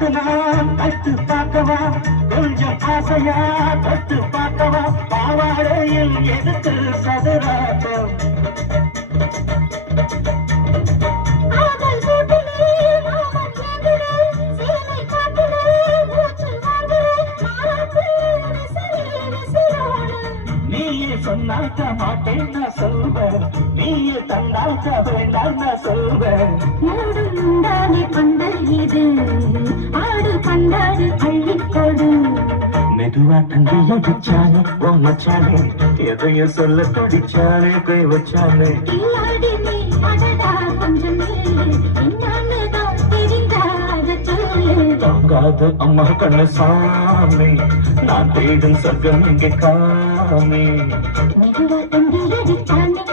காட்டுனா கட்டு பார்க்கவா கொஞ்சம் ஆசையா தொட்டு பார்க்கவா பாவாடையில் எதுக்கு சதுராட்டம் நீயே சொன்னாக்க மாட்டேன் நான் சொல்வேன் நீயே தந்தாக்க வேண்டாம் நான் சொல்வேன் மூடுண்டானே பந்தல் இது ஆடு பண்டாடு அள்ளிக்கொடு மெதுவா தந்தி அடிச்சானே ஓமச்சானே எதையும் சொல்ல துடிச்சானே கை வச்சானே இல்லாடி நீ அடடா கொஞ்சம் என்னன்னுதான் தெரிந்தாத சொல்லு தாங்காத அம்மா கண்ணு சாமி நான் தேடும் சொர்க்கம் இங்கே காமி மெதுவா தந்தி அடிச்சானே